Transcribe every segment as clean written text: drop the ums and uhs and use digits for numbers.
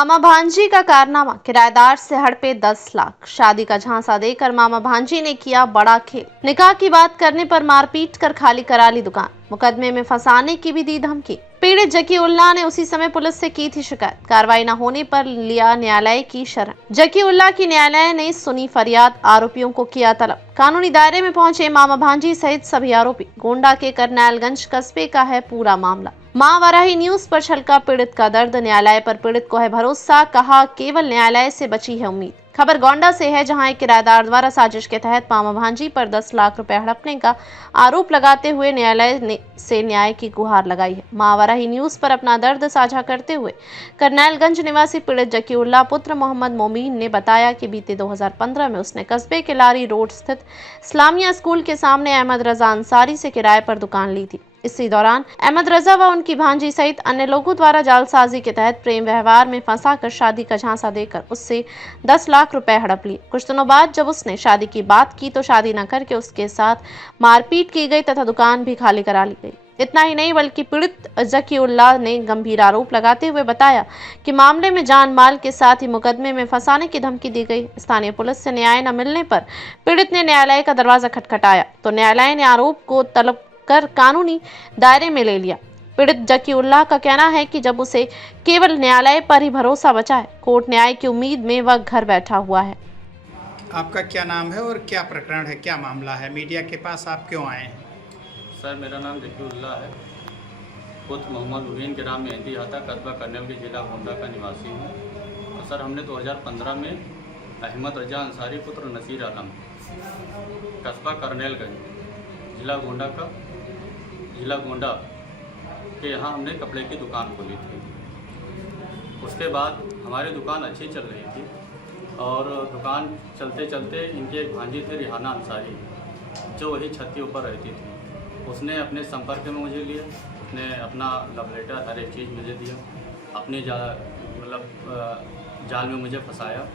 मामा भांजी का कारनामा, किराएदार से हड़पे 10 लाख। शादी का झांसा देकर मामा भांजी ने किया बड़ा खेल। निकाह की बात करने पर मारपीट कर खाली करा ली दुकान। मुकदमे में फंसाने की भी दी धमकी। पीड़ित जकीउल्लाह ने उसी समय पुलिस से की थी शिकायत। कार्रवाई न होने पर लिया न्यायालय की शरण। जकीउल्लाह की न्यायालय ने सुनी फरियाद, आरोपियों को किया तलब। कानूनी दायरे में पहुंचे मामा भांजी सहित सभी आरोपी। गोंडा के करनैलगंज कस्बे का है पूरा मामला। मां वाराही न्यूज पर छलका पीड़ित का दर्द। न्यायालय पर पीड़ित को है भरोसा, कहा केवल न्यायालय से बची है उम्मीद। खबर गोंडा से है, जहां एक किराएदार द्वारा साजिश के तहत मामा भांजी पर 10 लाख रुपए हड़पने का आरोप लगाते हुए न्यायालय से न्याय की गुहार लगाई है। मां वाराही न्यूज पर अपना दर्द साझा करते हुए करनैलगंज निवासी पीड़ित जकीउल्लाह पुत्र मोहम्मद मोमीन ने बताया कि बीते 2015 में उसने कस्बे के लारी रोड स्थित इस्लामिया स्कूल के सामने अहमद रजा अंसारी से किराए पर दुकान ली थी। इसी दौरान अहमद रजा व उनकी भांजी सहित अन्य लोगों द्वारा जालसाजी के तहत प्रेम व्यवहार में फंसाकर शादी का झांसा देकर उससे 10 लाख रुपए हड़प लिए। कुछ दिनों बाद जब उसने शादी की बात की तो शादी न करके उसके साथ मारपीट की गई तथा दुकान भी खाली करा ली गई। इतना ही नहीं बल्कि पीड़ित जकीउल्लाह ने गंभीर आरोप लगाते हुए बताया कि मामले में जान माल के साथ ही मुकदमे में फंसाने की धमकी दी गई। स्थानीय पुलिस से न्याय न मिलने पर पीड़ित ने न्यायालय का दरवाजा खटखटाया तो न्यायालय ने आरोप को तलब कर कानूनी दायरे में ले लिया। पीड़ित जकीउल्लाह का कहना है कि जब उसे केवल न्यायालय पर ही भरोसा बचा है, कोर्ट न्याय की उम्मीद में वह घर बैठा हुआ है। आपका क्या नाम है और क्या प्रकरण है, क्या मामला है? मीडिया के पास आप क्यों आए हैं? सर, मेरा नाम जकीउल्लाह है। पुत्र मोहम्मद मुबीन के नाम मेहंदी आता, कस्बा करनैलगंज जिला गोंडा का निवासी हूँ। और सर, हमने 2015 में अहमद रजा अंसारी पुत्र नसीर आलम, कस्बा करनैलगंज जिला गोंडा के यहाँ हमने कपड़े की दुकान खोली थी। उसके बाद हमारी दुकान अच्छी चल रही थी और दुकान चलते चलते इनकी एक भांजी थी रिहाना अंसारी, जो वही छत के ऊपर रहती थी। उसने अपने संपर्क में मुझे लिया, उसने अपना लव लेटर हर एक चीज़ मुझे दिया, अपनी जाल में मुझे फंसाया।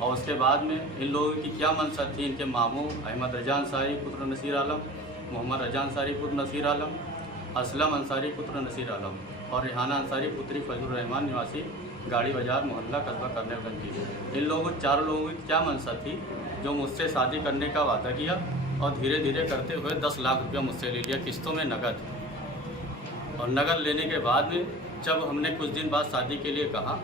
और उसके बाद में इन लोगों की क्या मनसा थी, इनके मामू अहमद रजा अंसारी पुत्र नसीर आलम, मोहम्मद रजा अंसारी पुत्र नसीर आलम, असलम अंसारी पुत्र नसीर आलम और रिहाना अंसारी पुत्री फजलुर रहमान निवासी गाड़ी बाजार मोहल्ला कस्बा करनैलगंज की। इन लोगों चारों लोगों की क्या मनसा थी, जो मुझसे शादी करने का वादा किया और धीरे धीरे करते हुए 10 लाख रुपया मुझसे ले लिया किस्तों में नकद। और नकद लेने के बाद में जब हमने कुछ दिन बाद शादी के लिए कहा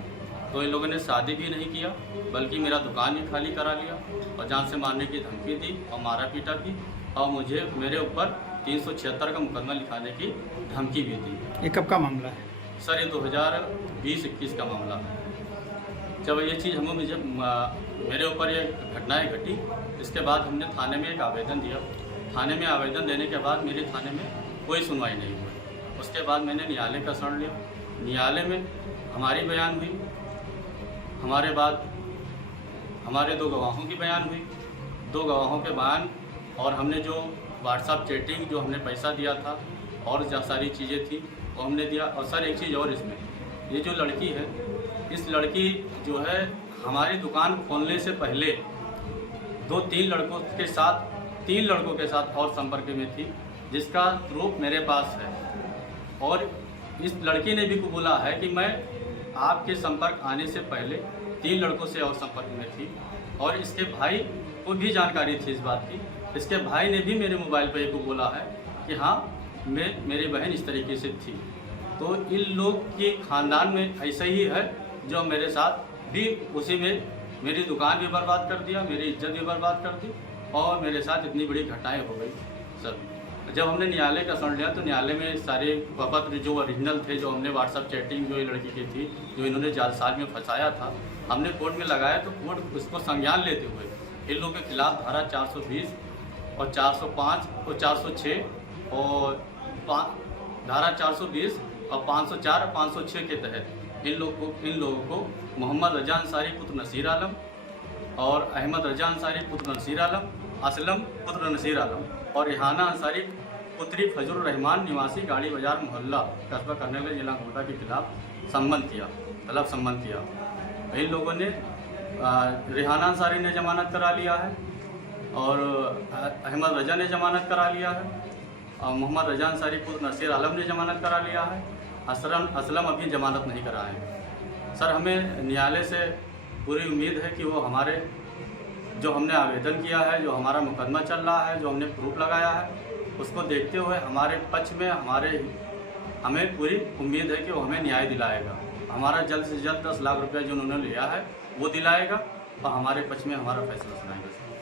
तो इन लोगों ने शादी भी नहीं किया, बल्कि मेरा दुकान भी खाली करा लिया और जान से मारने की धमकी दी और मारा पीटा की और मुझे मेरे ऊपर 376 का मुकदमा लिखाने की धमकी भी दी। ये कब का मामला है? सर, ये 2020-21 का मामला है। जब ये चीज़ मुझे मेरे ऊपर ये घटनाएं घटी, इसके बाद हमने थाने में एक आवेदन दिया। थाने में आवेदन देने के बाद मेरे थाने में कोई सुनवाई नहीं हुई। उसके बाद मैंने न्यायालय का शरण लिया। न्यायालय में हमारी बयान हुई, हमारे बाद हमारे 2 गवाहों की बयान हुई। 2 गवाहों के बयान और हमने जो व्हाट्सएप चैटिंग जो हमने पैसा दिया था और जो सारी चीज़ें थी वो हमने दिया। और सर, एक चीज़ और, इसमें ये जो लड़की है, इस लड़की जो है हमारी दुकान खोलने से पहले 3 लड़कों के साथ और संपर्क में थी, जिसका प्रूफ मेरे पास है। और इस लड़की ने भी बोला है कि मैं आपके संपर्क आने से पहले 3 लड़कों से और संपर्क में थी और इसके भाई को भी जानकारी थी इस बात की। इसके भाई ने भी मेरे मोबाइल पर एक बोला है कि हाँ, मेरी बहन इस तरीके से थी। तो इन लोग के ख़ानदान में ऐसा ही है, जो मेरे साथ भी उसी में मेरी दुकान भी बर्बाद कर दिया, मेरी इज्जत भी बर्बाद कर दी और मेरे साथ इतनी बड़ी घटनाएं हो गई। सर, जब हमने न्यायालय का शरण लिया तो न्यायालय में सारे पत्र जो ओरिजिनल थे, जो हमने व्हाट्सएप चैटिंग जो ये लड़की की थी, जो इन्होंने जालसाज में फंसाया था, हमने कोर्ट में लगाया। तो कोर्ट उसको संज्ञान लेते हुए इन लोगों के खिलाफ धारा 420 और 405 और 406 और धारा 420 और 504 और 506 के तहत इन लोगों को मोहम्मद रजा अंसारी पुत्र नसीर आलम और अहमद रजा अंसारी पुत्र नसीर आलम, असलम पुत्र नसीर आलम और रिहाना अंसारी पुत्री फजलुर रहमान निवासी गाड़ी बाजार मोहल्ला कस्बा करनैलगंज जिला गोंडा के खिलाफ तलब सम्मन किया। इन लोगों ने रिहाना अंसारी ने जमानत करा लिया है और अहमद रजा ने जमानत करा लिया है और मोहम्मद रजा अंसारी पुत्र नसीर आलम ने जमानत करा लिया है। असलम अभी जमानत नहीं कराए। सर हमें न्यायालय से पूरी उम्मीद है कि वो हमारे जो हमने आवेदन किया है, जो हमारा मुकदमा चल रहा है, जो हमने प्रूफ लगाया है, उसको देखते हुए हमारे पक्ष में हमें पूरी उम्मीद है कि वो हमें न्याय दिलाएगा। हमारा जल्द से जल्द 10 लाख रुपया जो उन्होंने लिया है वो दिलाएगा और हमारे पक्ष में हमारा फैसला सुनाएगा।